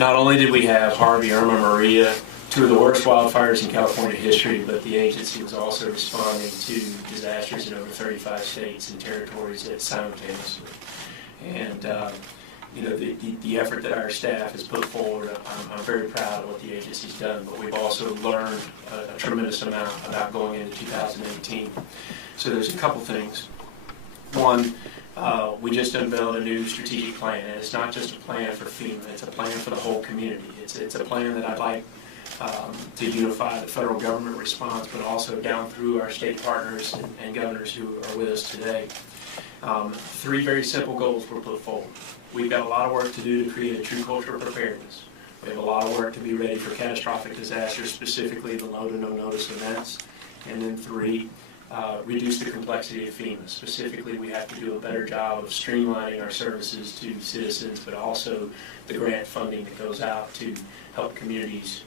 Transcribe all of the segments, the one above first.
not only did we have Harvey, Irma, Maria, two of the worst wildfires in California history, but the agency was also responding to disasters in over 35 states and territories simultaneously. And you know, the effort that our staff has put forward, I'm very proud of what the agency's done, but we've also learned a tremendous amount about going into 2018. So there's a couple things. One, we just unveiled a new strategic plan, and it's not just a plan for FEMA, it's a plan for the whole community. It's a plan that I'd like to unify the federal government response, but also down through our state partners and governors who are with us today. Three very simple goals were put forward. We've got a lot of work to do to create a true culture of preparedness. We have a lot of work to be ready for catastrophic disasters, specifically the low to no notice events. And then three, reduce the complexity of FEMA. Specifically, we have to do a better job of streamlining our services to citizens, but also the grant funding that goes out to help communities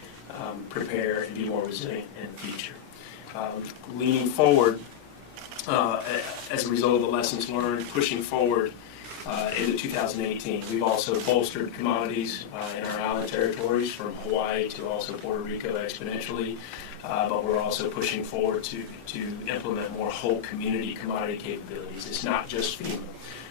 prepare and be more resilient in the future. Leaning forward, as a result of the lessons learned, pushing forward into 2018, we've also bolstered commodities in our island territories from Hawaii to also Puerto Rico exponentially, but we're also pushing forward to implement more whole community commodity capabilities. It's not just FEMA.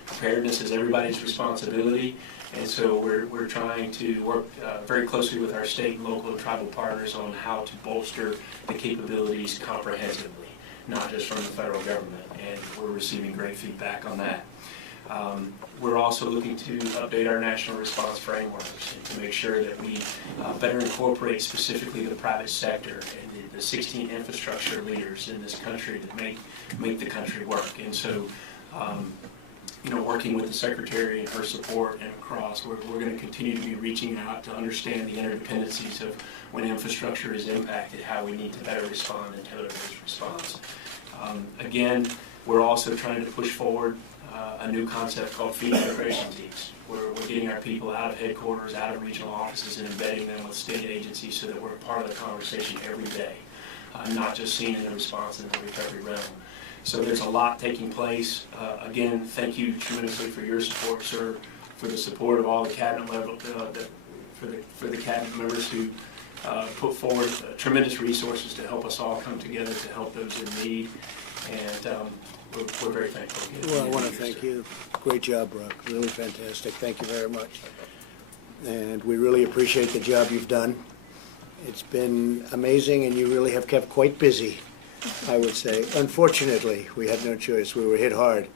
Preparedness is everybody's responsibility, and so we're trying to work very closely with our state, local, and tribal partners on how to bolster the capabilities comprehensively, not just from the federal government, and we're receiving great feedback on that. We're also looking to update our national response frameworks and to make sure that we better incorporate specifically the private sector and the 16 infrastructure leaders in this country that make the country work. And so, you know, working with the Secretary and her support and across, we're going to continue to be reaching out to understand the interdependencies of when infrastructure is impacted, how we need to better respond and tailor those response. Again, we're also trying to push forward a new concept called FEMA integration teams, where we're getting our people out of headquarters, out of regional offices, and embedding them with state agencies so that we're part of the conversation every day, not just seen in the response and the recovery realm. So there's a lot taking place. Again, thank you tremendously for your support, sir, for the support of all the cabinet level, for the cabinet members who put forward tremendous resources to help us all come together to help those in need. And we're very thankful. Well, I want to thank you. Great job, Brock. Really fantastic. Thank you very much. And we really appreciate the job you've done. It's been amazing, and you really have kept quite busy, I would say. Unfortunately, we had no choice. We were hit hard,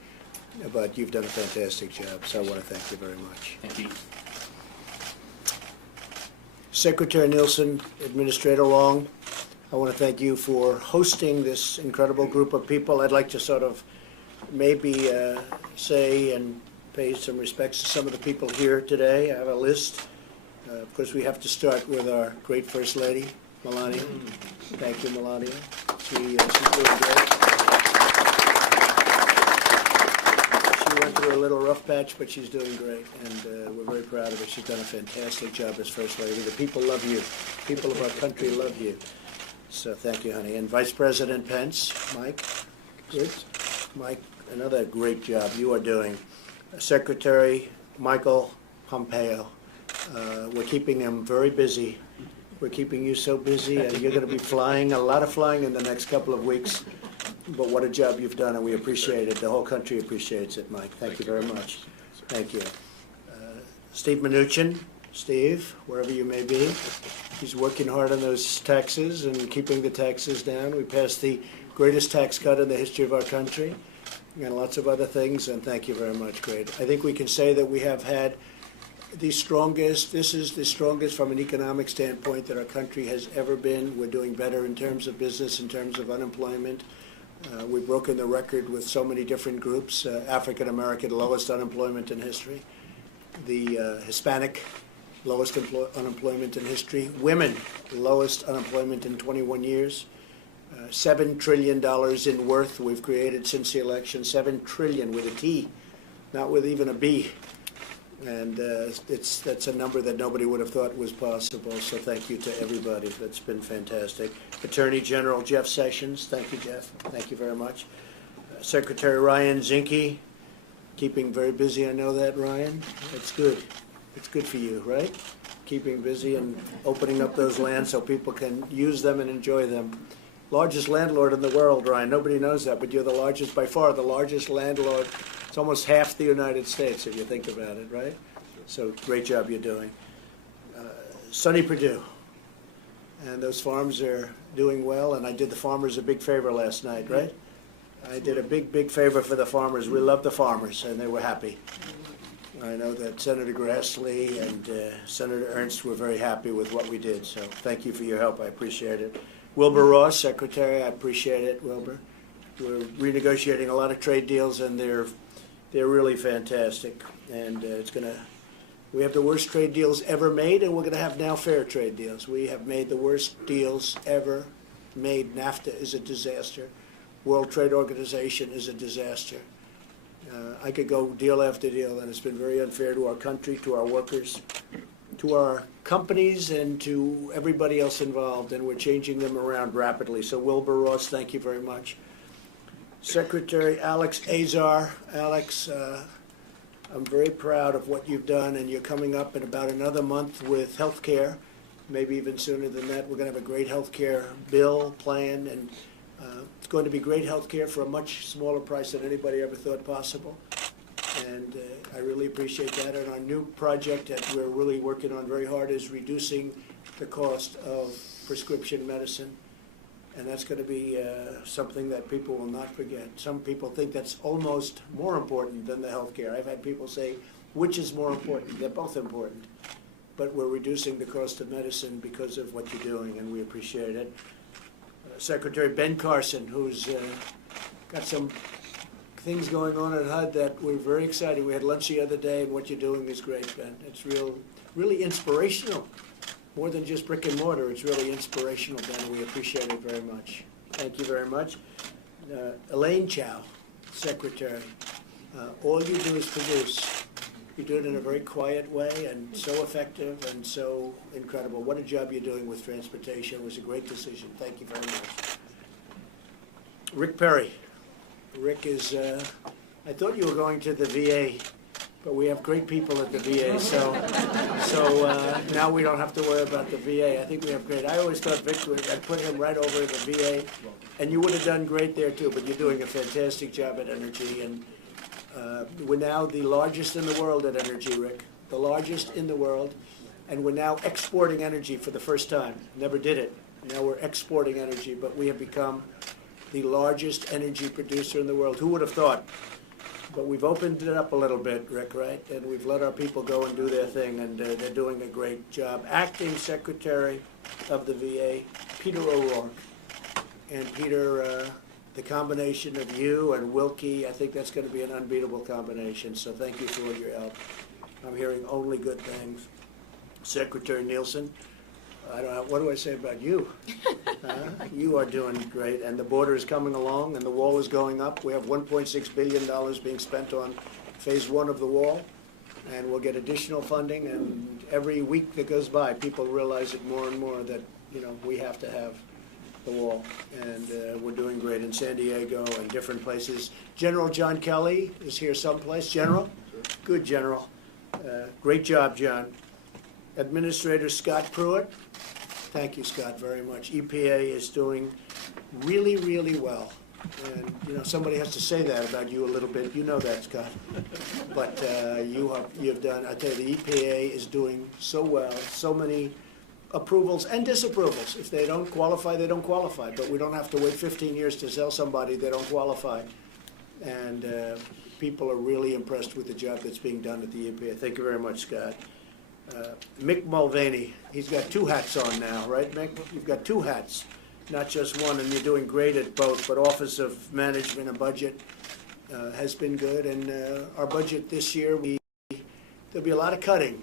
but you've done a fantastic job, so I want to thank you very much. Thank you. Secretary Nielsen, Administrator Long, I want to thank you for hosting this incredible group of people. I'd like to sort of maybe say and pay some respects to some of the people here today. I have a list. Of course, we have to start with our great First Lady, Melania. Thank you, Melania. She's doing great. She went through a little rough patch, but she's doing great, and we're very proud of her. She's done a fantastic job as First Lady. The people love you. People of our country love you. So thank you, honey. And Vice President Pence, Mike, good. Mike, another great job you are doing. Secretary Michael Pompeo, we're keeping him very busy. We're keeping you so busy, and you're going to be flying, a lot of flying in the next couple of weeks. But what a job you've done, and we appreciate it. The whole country appreciates it, Mike. Thank you very much. Thank you. Steve Mnuchin, Steve, wherever you may be. He's working hard on those taxes and keeping the taxes down. We passed the greatest tax cut in the history of our country and lots of other things, and thank you very much. Great. I think we can say that we have had the strongest, this is the strongest from an economic standpoint that our country has ever been. We're doing better in terms of business, in terms of unemployment. We've broken the record with so many different groups. African American, lowest unemployment in history. The Hispanic, lowest unemployment in history. Women, lowest unemployment in 21 years. $7 trillion in worth we've created since the election. 7 trillion with a T, not with even a B. And that's a number that nobody would have thought was possible. So thank you to everybody. That's been fantastic. Attorney General Jeff Sessions. Thank you, Jeff. Thank you very much. Secretary Ryan Zinke. Keeping very busy. I know that, Ryan. That's good. It's good for you, right? Keeping busy and opening up those lands so people can use them and enjoy them. Largest landlord in the world, Ryan. Nobody knows that, but you're the largest, by far, the largest landlord. It's almost half the United States, if you think about it, right? So great job you're doing. Sunny Purdue. And those farms are doing well, and I did the farmers a big favor last night, right? I did a big, big favor for the farmers. We love the farmers, and they were happy. I know that Senator Grassley and Senator Ernst were very happy with what we did, so thank you for your help. I appreciate it. Wilbur Ross, Secretary, I appreciate it, Wilbur. We're renegotiating a lot of trade deals, and they're really fantastic. And we have the worst trade deals ever made, and we're going to have now fair trade deals. We have made the worst deals ever made. NAFTA is a disaster. World Trade Organization is a disaster. I could go deal after deal, and it's been very unfair to our country, to our workers, to our companies, and to everybody else involved, and we're changing them around rapidly. So Wilbur Ross, thank you very much. Secretary Alex Azar. Alex, I'm very proud of what you've done, and you're coming up in about another month with health care, maybe even sooner than that. We're going to have a great health care bill plan, and it's going to be great health care for a much smaller price than anybody ever thought possible. And I really appreciate that. And our new project that we're really working on very hard is reducing the cost of prescription medicine. And that's going to be something that people will not forget. Some people think that's almost more important than the health care. I've had people say, which is more important? They're both important. But we're reducing the cost of medicine because of what you're doing, and we appreciate it. Secretary Ben Carson, who's got some things going on at HUD that were very exciting. We had lunch the other day, and what you're doing is great, Ben. It's really inspirational. More than just brick and mortar, it's really inspirational, Ben, and we appreciate it very much. Thank you very much. Elaine Chow, Secretary. All you do is produce. You do it in a very quiet way and so effective and so incredible. What a job you're doing with transportation. It was a great decision. Thank you very much. Rick Perry. Rick is, I thought you were going to the VA, but we have great people at the VA, so now we don't have to worry about the VA. I think we have great. I always thought Vic would, I'd put him right over the VA, and you would have done great there too, but you're doing a fantastic job at Energy, and we're now the largest in the world at Energy, Rick, the largest in the world, and we're now exporting energy for the first time. Never did it. Now we're exporting energy, but we have become the largest energy producer in the world. Who would have thought? But we've opened it up a little bit, Rick, right? And we've let our people go and do their thing, and they're doing a great job. Acting Secretary of the VA, Peter O'Rourke. And Peter, the combination of you and Wilkie, I think that's going to be an unbeatable combination. So thank you for all your help. I'm hearing only good things. Secretary Nielsen, I don't know, what do I say about you? You are doing great, and the border is coming along, and the wall is going up. We have $1.6 billion being spent on phase 1 of the wall, and we'll get additional funding. And every week that goes by, people realize it more and more that we have to have the wall, and we're doing great in San Diego and different places. General John Kelly is here someplace. General? Good, General. Great job, John. Administrator Scott Pruitt. Thank you, Scott, very much. EPA is doing really, really well. And, somebody has to say that about you a little bit. You know that, Scott. But you have done, I tell you, the EPA is doing so well, so many approvals and disapprovals. If they don't qualify, they don't qualify. But we don't have to wait 15 years to sell somebody they don't qualify. And people are really impressed with the job that's being done at the EPA. Thank you very much, Scott. Mick Mulvaney, he's got 2 hats on now, right, Mick? You've got 2 hats, not just one, and you're doing great at both. But Office of Management and Budget has been good, and our budget this year, there'll be a lot of cutting.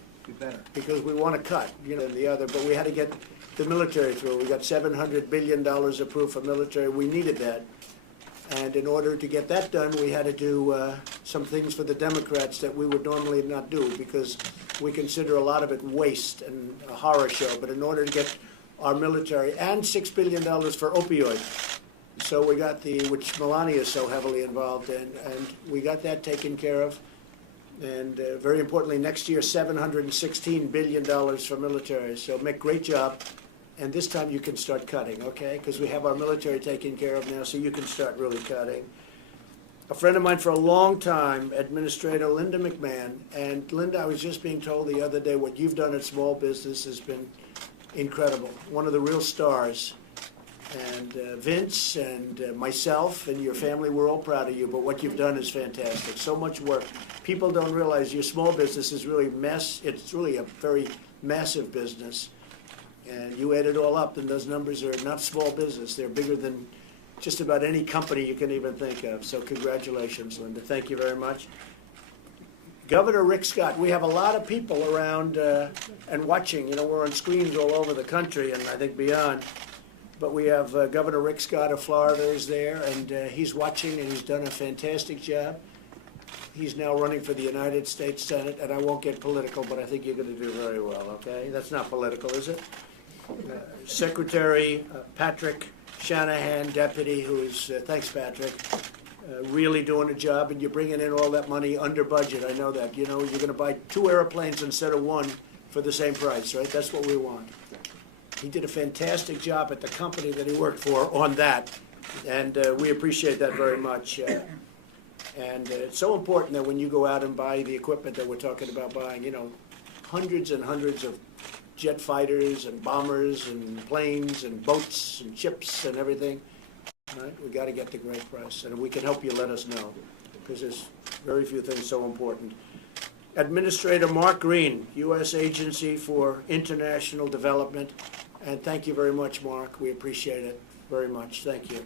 Because we want to cut, than the other, but we had to get the military through. We got $700 billion approved for military. We needed that. And in order to get that done, we had to do some things for the Democrats that we would normally not do, because we consider a lot of it waste and a horror show. But in order to get our military, and $6 billion for opioids. So we got which Melania is so heavily involved in, and we got that taken care of. And very importantly, next year, $716 billion for military. So make great job. And this time you can start cutting, okay? Because we have our military taken care of now, so you can start really cutting. A friend of mine for a long time, Administrator Linda McMahon. And Linda, I was just being told the other day what you've done at small business has been incredible. One of the real stars. And Vince and myself and your family, we're all proud of you, but what you've done is fantastic. So much work. People don't realize your small business is really it's really a very massive business. And you add it all up, and those numbers are not small business. They're bigger than just about any company you can even think of. So congratulations, Linda. Thank you very much. Governor Rick Scott, we have a lot of people around and watching. You know, we're on screens all over the country and I think beyond. But we have Governor Rick Scott of Florida is there, and he's watching, and he's done a fantastic job. He's now running for the United States Senate, and I won't get political, but I think you're going to do very well, okay? That's not political, is it? Secretary Patrick Shanahan, deputy, who is, thanks Patrick, really doing a job, and you're bringing in all that money under budget. I know that. You know, you're going to buy 2 airplanes instead of 1 for the same price, right? That's what we want. He did a fantastic job at the company that he worked for on that, and we appreciate that very much. And it's so important that when you go out and buy the equipment that we're talking about buying, you know, hundreds and hundreds of jet fighters and bombers and planes and boats and ships and everything, right? We got to get the great price, and if we can help you, let us know, because there's very few things so important. Administrator Mark Green, U.S. Agency for International Development. And thank you very much, Mark. We appreciate it very much. Thank you.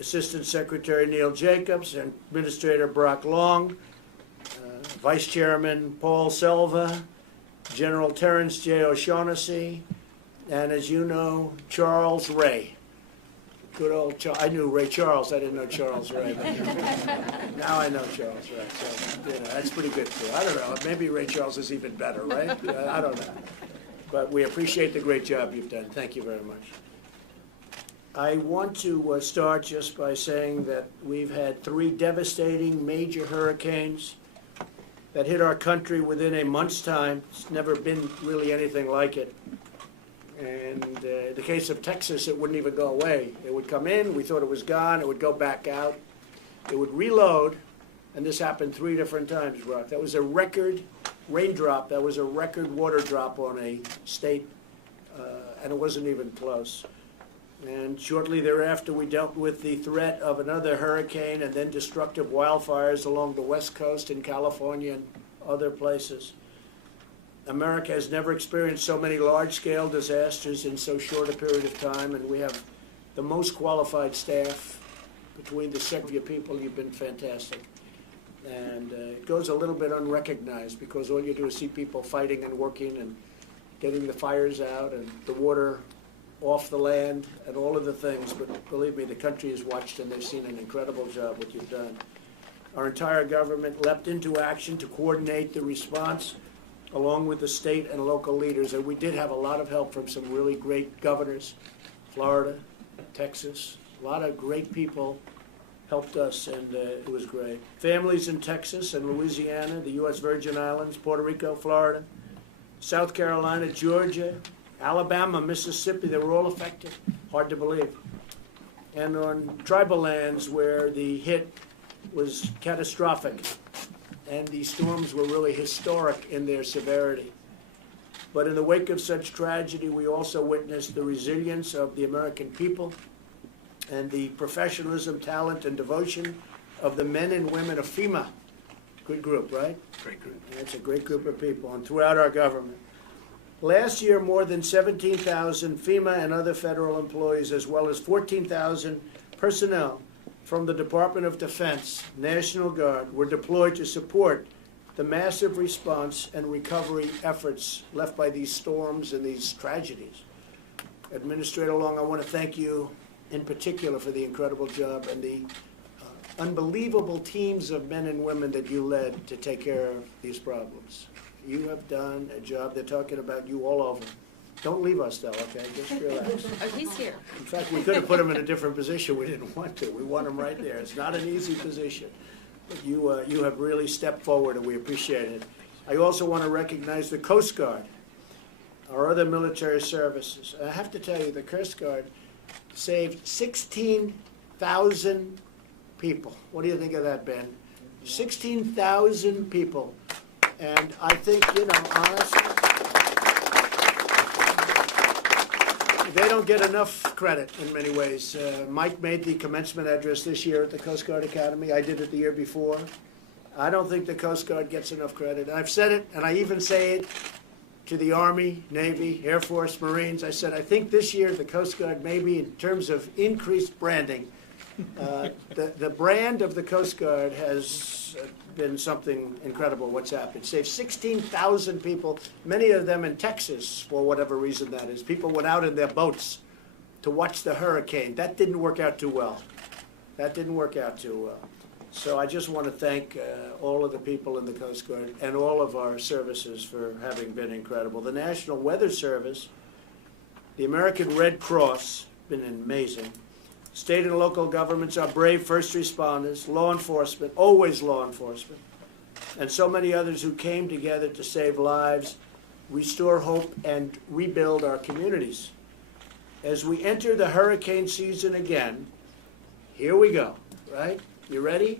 Assistant Secretary Neil Jacobs, Administrator Brock Long, Vice Chairman Paul Selva, General Terrence J. O'Shaughnessy, and as you know, Charles Ray. Good old Charles. I knew Ray Charles. I didn't know Charles Ray. But now I know Charles Ray. So, you know, that's pretty good too. I don't know. Maybe Ray Charles is even better, right? I don't know. But we appreciate the great job you've done. Thank you very much. I want to start just by saying that we've had 3 devastating major hurricanes that hit our country within a month's time. It's never been really anything like it. And in the case of Texas, it wouldn't even go away. It would come in, we thought it was gone, it would go back out, it would reload, and this happened 3 different times, Brock. That was a record raindrop, that was a record water drop on a state, and it wasn't even close. And shortly thereafter, we dealt with the threat of another hurricane and then destructive wildfires along the West Coast in California and other places. America has never experienced so many large-scale disasters in so short a period of time, and we have the most qualified staff between the sector of your people. You've been fantastic. And it goes a little bit unrecognized because all you do is see people fighting and working and getting the fires out and the water off the land and all of the things. But believe me, the country has watched and they've seen an incredible job what you've done. Our entire government leapt into action to coordinate the response along with the state and local leaders. And we did have a lot of help from some really great governors, Florida, Texas, a lot of great people helped us, and it was great. Families in Texas and Louisiana, the U.S. Virgin Islands, Puerto Rico, Florida, South Carolina, Georgia, Alabama, Mississippi, they were all affected. Hard to believe. And on tribal lands where the hit was catastrophic, and the storms were really historic in their severity. But in the wake of such tragedy, we also witnessed the resilience of the American people and the professionalism, talent, and devotion of the men and women of FEMA. Good group, right? Great group. It's a great group of people, and throughout our government. Last year, more than 17,000 FEMA and other federal employees, as well as 14,000 personnel from the Department of Defense, National Guard, were deployed to support the massive response and recovery efforts left by these storms and these tragedies. Administrator Long, I want to thank you in particular for the incredible job and the unbelievable teams of men and women that you led to take care of these problems. You have done a job. They're talking about you all over. Don't leave us, though, okay? Just relax. Oh, he's here. In fact, we could have put him in a different position. We didn't want to. We want him right there. It's not an easy position. But you have really stepped forward, and we appreciate it. I also want to recognize the Coast Guard, our other military services. I have to tell you, the Coast Guard saved 16,000 people. What do you think of that, Ben? 16,000 people. And I think, honestly, they don't get enough credit in many ways. Mike made the commencement address this year at the Coast Guard Academy. I did it the year before. I don't think the Coast Guard gets enough credit. I've said it, and I even say it to the Army, Navy, Air Force, Marines. I said, I think this year the Coast Guard, maybe in terms of increased branding, the brand of the Coast Guard has been something incredible what's happened. It saved 16,000 people, many of them in Texas, for whatever reason that is. People went out in their boats to watch the hurricane. That didn't work out too well. That didn't work out too well. So I just want to thank all of the people in the Coast Guard and all of our services for having been incredible. The National Weather Service, the American Red Cross, been amazing. State and local governments, our brave first responders, law enforcement, always law enforcement, and so many others who came together to save lives, restore hope, and rebuild our communities. As we enter the hurricane season again, here we go, right? You ready?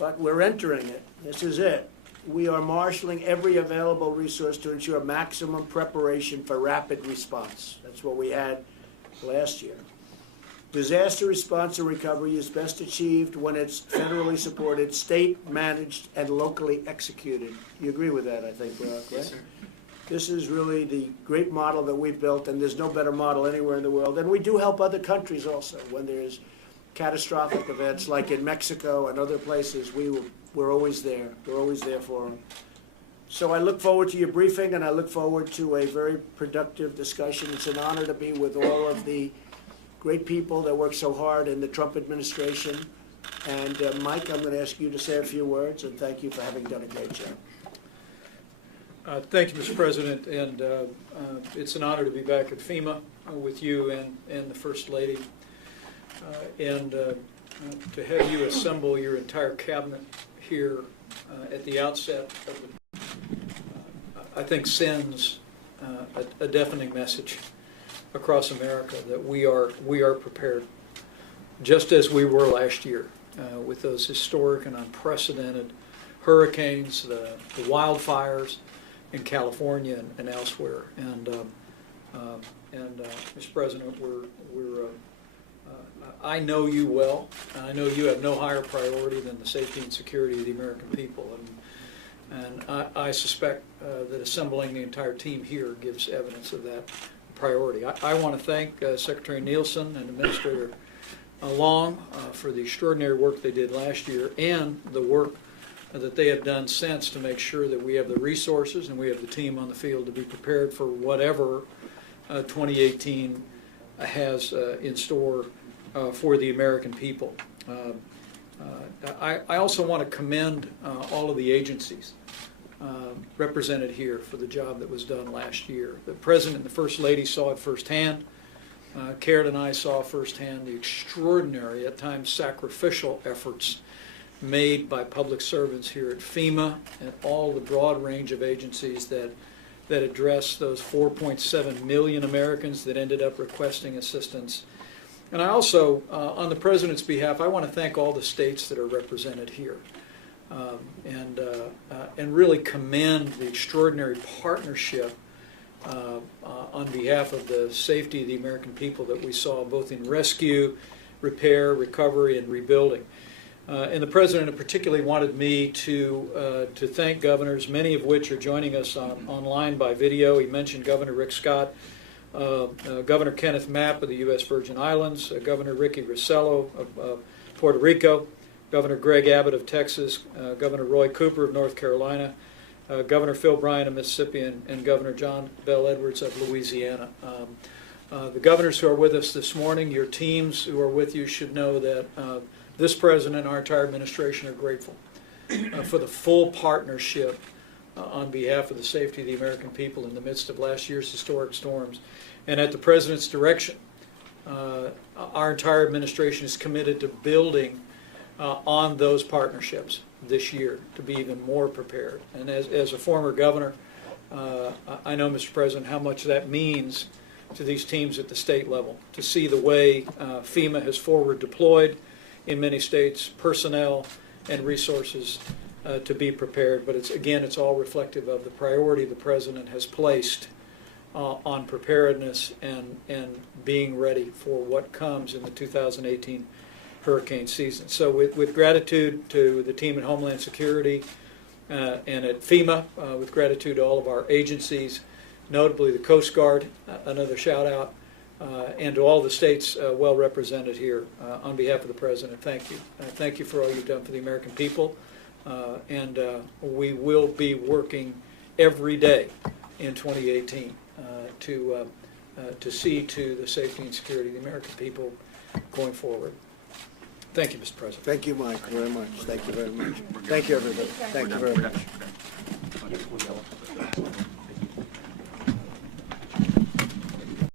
But we're entering it. This is it. We are marshaling every available resource to ensure maximum preparation for rapid response. That's what we had last year. Disaster response and recovery is best achieved when it's federally supported, state-managed, and locally executed. You agree with that, I think, Brock, right? Yes, sir. This is really the great model that we've built, and there's no better model anywhere in the world. And we do help other countries also when there's catastrophic events like in Mexico and other places. We're always there. We're always there for them. So I look forward to your briefing, and I look forward to a very productive discussion. It's an honor to be with all of the great people that work so hard in the Trump administration. And Mike, I'm going to ask you to say a few words, and thank you for having done a great job. Thank you, Mr. President, and it's an honor to be back at FEMA with you and the First Lady, and to have you assemble your entire cabinet here at the outset of the, I think sends a deafening message across America that we are prepared, just as we were last year with those historic and unprecedented hurricanes, the wildfires in California and elsewhere. And Mr. President, I know you well, and I know you have no higher priority than the safety and security of the American people. And I suspect that assembling the entire team here gives evidence of that priority. I want to thank Secretary Nielsen and Administrator Long for the extraordinary work they did last year and the work that they have done since to make sure that we have the resources and we have the team on the field to be prepared for whatever 2018 has in store for the American people. I also want to commend all of the agencies represented here for the job that was done last year. The President and the First Lady saw it firsthand. Karen and I saw firsthand the extraordinary, at times sacrificial efforts made by public servants here at FEMA and all the broad range of agencies that address those 4.7 million Americans that ended up requesting assistance. And I also, on the President's behalf, I want to thank all the states that are represented here and really commend the extraordinary partnership on behalf of the safety of the American people that we saw both in rescue, repair, recovery, and rebuilding. And the President particularly wanted me to thank governors, many of which are joining us online by video. He mentioned Governor Rick Scott, Governor Kenneth Mapp of the U.S. Virgin Islands, Governor Ricky Rossello of Puerto Rico, Governor Greg Abbott of Texas, Governor Roy Cooper of North Carolina, Governor Phil Bryant of Mississippi, and Governor John Bell Edwards of Louisiana. The governors who are with us this morning, your teams who are with you should know that this President and our entire administration are grateful for the full partnership on behalf of the safety of the American people in the midst of last year's historic storms. And at the President's direction, our entire administration is committed to building on those partnerships this year to be even more prepared. And as a former governor, I know, Mr. President, how much that means to these teams at the state level, to see the way FEMA has forward deployed in many states personnel and resources to be prepared. But it's all reflective of the priority the President has placed on preparedness and being ready for what comes in the 2018 hurricane season. So with gratitude to the team at Homeland Security and at FEMA, with gratitude to all of our agencies, notably the Coast Guard, another shout out, and to all the states well represented here, on behalf of the President, thank you. Thank you for all you've done for the American people, and we will be working every day in 2018 to see to the safety and security of the American people going forward. Thank you, Mr. President. Thank you, Mike, very much. Thank you very much. Thank you, everybody. Thank you very much.